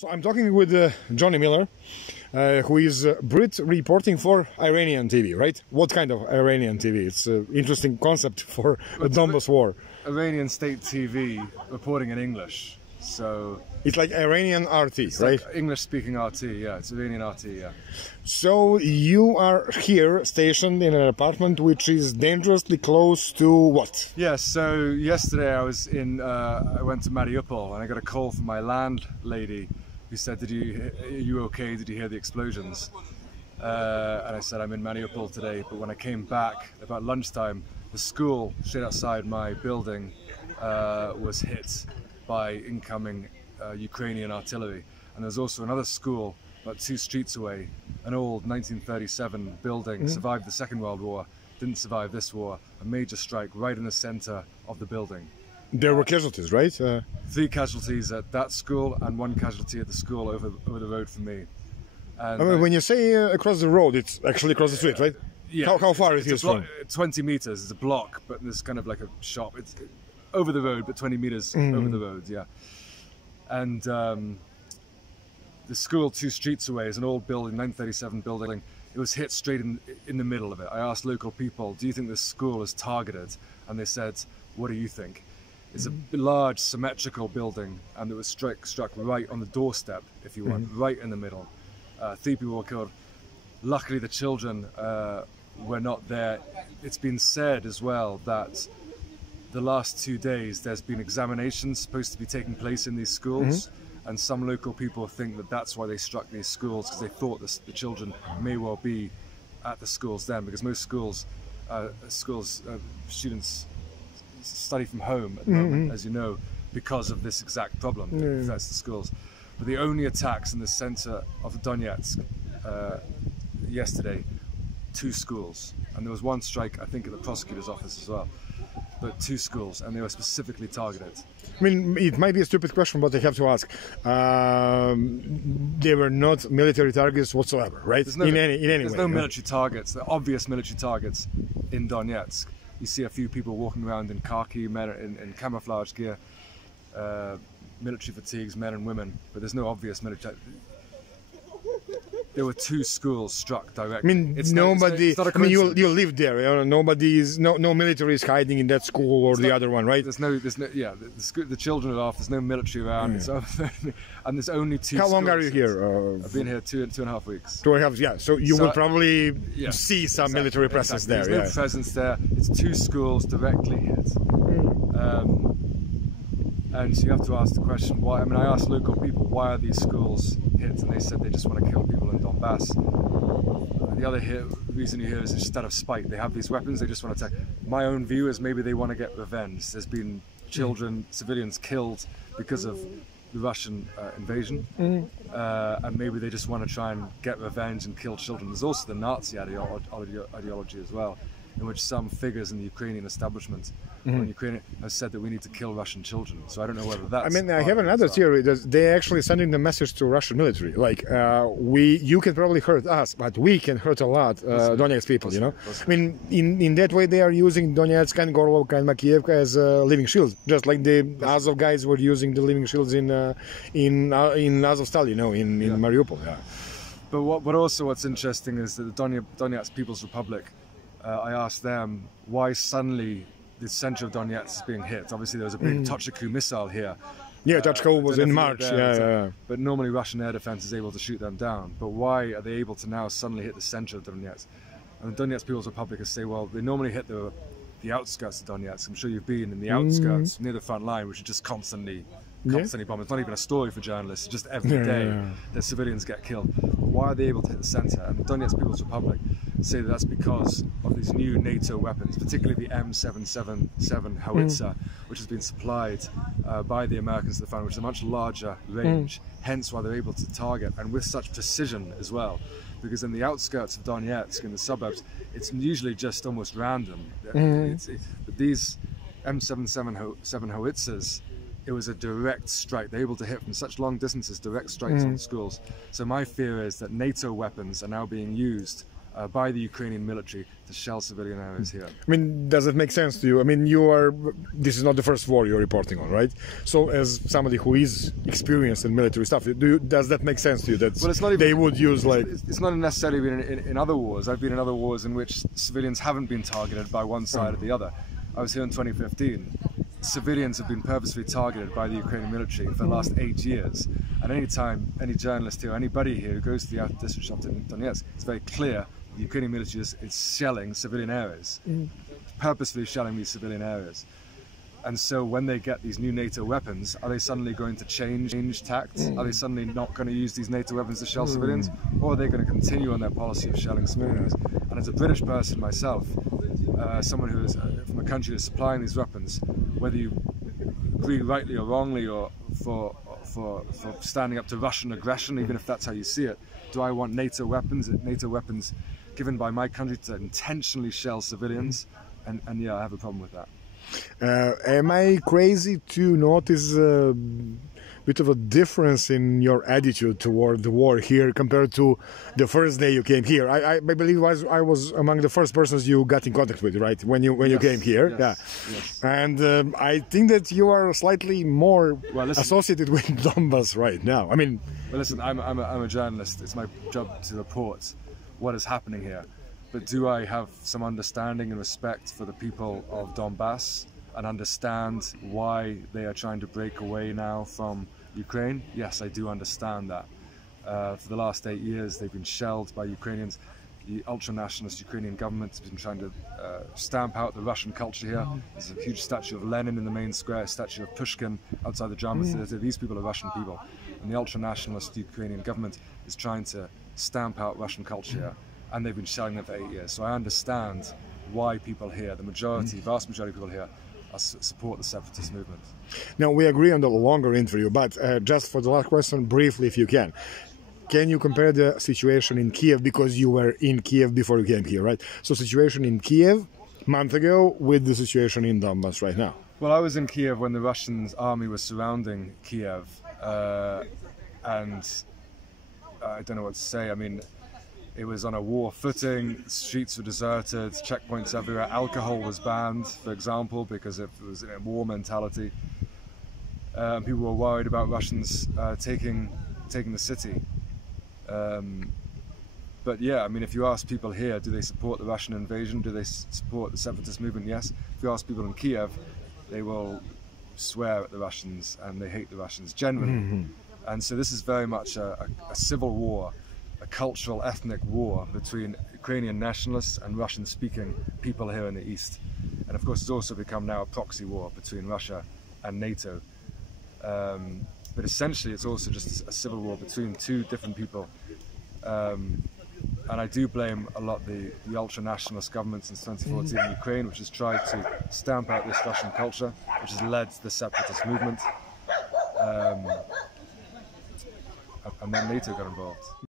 So I'm talking with Johnny Miller, who is Brit reporting for Iranian TV, right? What kind of Iranian TV? It's an interesting concept for a Dombas war. Iranian state TV reporting in English, so... It's like Iranian RT, it's right? Like English-speaking RT, yeah. It's Iranian RT, yeah. So you are here stationed in an apartment which is dangerously close to what? Yeah, so yesterday I was in, I went to Mariupol and I got a call from my landlady who said, are you okay? Did you hear the explosions? And I said, I'm in Mariupol today. But when I came back about lunchtime, the school straight outside my building was hit by incoming Ukrainian artillery. And there's also another school about 2 streets away, an old 1937 building, survived the Second World War, didn't survive this war, a major strike right in the center of the building. There were casualties, right? 3 casualties at that school and 1 casualty at the school over the road from me. And I mean, when you say across the road, it's actually across the street, right? Yeah. How far is it from? 20 meters. It's a block, but there's kind of like a shop. It's over the road, but 20 meters over the road, yeah. And the school 2 streets away is an old building, 1937 building. It was hit straight in the middle of it. I asked local people, do you think this school is targeted? And they said, what do you think? It's a large symmetrical building, and it was struck right on the doorstep, if you want, right in the middle. 3 people were killed. Luckily, the children were not there. It's been said as well that the last 2 days there's been examinations supposed to be taking place in these schools, and some local people think that that's why they struck these schools, because they thought the children may well be at the schools then, because most schools, students study from home at the moment, as you know, because of this exact problem. It affects the schools. But the only attacks in the center of Donetsk yesterday, 2 schools, and there was 1 strike, I think, at the prosecutor's office as well, but 2 schools, and they were specifically targeted. I mean, it might be a stupid question, but I have to ask. They were not military targets whatsoever, right? There's no military targets. They're obvious military targets in Donetsk. You see a few people walking around in khaki, men in camouflage gear, military fatigues, men and women, but there's no obvious military. There were 2 schools struck directly. I mean, nobody. I mean, you live there. You know, nobody is. No military is hiding in that school or the other one, right? There's no. Yeah, the children are off. There's no military around. And there's only 2. How long are you here? I've been here 2.5 weeks. 2.5. Yeah. So you will probably see some military presence there. There's no presence there. It's 2 schools directly hit. And so you have to ask the question why. I mean, I asked local people, why are these schools hit? And they said they just want to kill people in Dombas. The other reason you hear is just out of spite. They have these weapons, they just want to attack. My own view is maybe they want to get revenge. There's been children, civilians killed because of the Russian invasion. And maybe they just want to try and get revenge and kill children. There's also the Nazi ideology as well, in which some figures in the Ukrainian establishment in Ukraine have said that we need to kill Russian children. So I don't know whether that's... I mean, I have another theory that they're actually sending the message to Russian military. Like, you can probably hurt us, but we can hurt a lot Donetsk people, you know? I mean, in that way, they are using Donetsk and Gorlovka and Makiivka as living shields, just like the Azov guys were using the living shields in Azovstal, you know, in Mariupol. Yeah. But what's interesting is that the Donetsk People's Republic, I asked them why suddenly the center of Donetsk is being hit. Obviously, there was a big Tochka missile here. Yeah, Tochka was in March. But normally, Russian air defense is able to shoot them down. But why are they able to now suddenly hit the center of Donetsk? And the Donetsk People's Republic say, well, they normally hit the outskirts of Donetsk. I'm sure you've been in the outskirts near the front line, which is just constantly bombed. It's not even a story for journalists. It's just every day that civilians get killed. Why are they able to hit the center? And the Donetsk People's Republic say that's because of these new NATO weapons, particularly the M777 howitzer, which has been supplied by the Americans to the front, which is a much larger range, hence why they're able to target, and with such precision as well. Because in the outskirts of Donetsk, in the suburbs, it's usually just almost random. But these M777 howitzers, it was a direct strike. They're able to hit from such long distances, direct strikes on schools. So my fear is that NATO weapons are now being used by the Ukrainian military to shell civilian areas here. I mean, does it make sense to you? I mean, this is not the first war you're reporting on, right? So as somebody who is experienced in military stuff, does that make sense to you that well, it's not even, they would use like... It's not necessarily been in other wars. I've been in other wars in which civilians haven't been targeted by one side or the other. I was here in 2015. Civilians have been purposefully targeted by the Ukrainian military for the last 8 years. And any time any journalist here, anybody here who goes to the outer district of Donetsk, it's very clear the Ukrainian military is shelling civilian areas, purposefully shelling these civilian areas. And so when they get these new NATO weapons, are they suddenly going to change tact? Are they suddenly not going to use these NATO weapons to shell civilians? Or are they going to continue on their policy of shelling civilians? And as a British person myself, someone who is from a country that's supplying these weapons, whether you agree rightly or wrongly or for standing up to Russian aggression, even if that's how you see it, do I want NATO weapons given by my country to intentionally shell civilians? And yeah, I have a problem with that. Am I crazy to notice a bit of a difference in your attitude toward the war here compared to the first day you came here? I believe I was among the first persons you got in contact with, right? When you came here, yes. And I think that you are slightly more associated with Dombas right now. I mean, well, listen, I'm a journalist. It's my job to report what is happening here. But do I have some understanding and respect for the people of Dombas and understand why they are trying to break away now from Ukraine? Yes, I do understand that. For the last 8 years, they've been shelled by Ukrainians. The ultra-nationalist Ukrainian government has been trying to stamp out the Russian culture here. There's a huge statue of Lenin in the main square, a statue of Pushkin outside the Drama Theatre. These people are Russian people. And the ultra-nationalist Ukrainian government is trying to stamp out Russian culture here. And they've been shelling them for 8 years. So I understand why people here, the majority, vast majority of people here, support the separatist movement. Now, we agree on the longer interview, but just for the last question, briefly, if you can you compare the situation in Kiev, because you were in Kiev before you came here, right? So situation in Kiev a month ago with the situation in Dombas right now. Well, I was in Kiev when the Russian army was surrounding Kiev, and I don't know what to say. I mean, it was on a war footing, streets were deserted, checkpoints everywhere, alcohol was banned, for example, because it was in a war mentality. People were worried about Russians taking the city. But yeah, I mean, if you ask people here, do they support the Russian invasion? Do they support the separatist movement? Yes. If you ask people in Kiev, they will swear at the Russians and they hate the Russians genuinely. And so this is very much a civil war, a cultural, ethnic war between Ukrainian nationalists and Russian-speaking people here in the East. And of course, it's also become now a proxy war between Russia and NATO. But essentially, it's also just a civil war between two different people. And I do blame a lot the ultra-nationalist government since 2014 in Ukraine, which has tried to stamp out this Russian culture, which has led to the separatist movement. And then NATO got involved.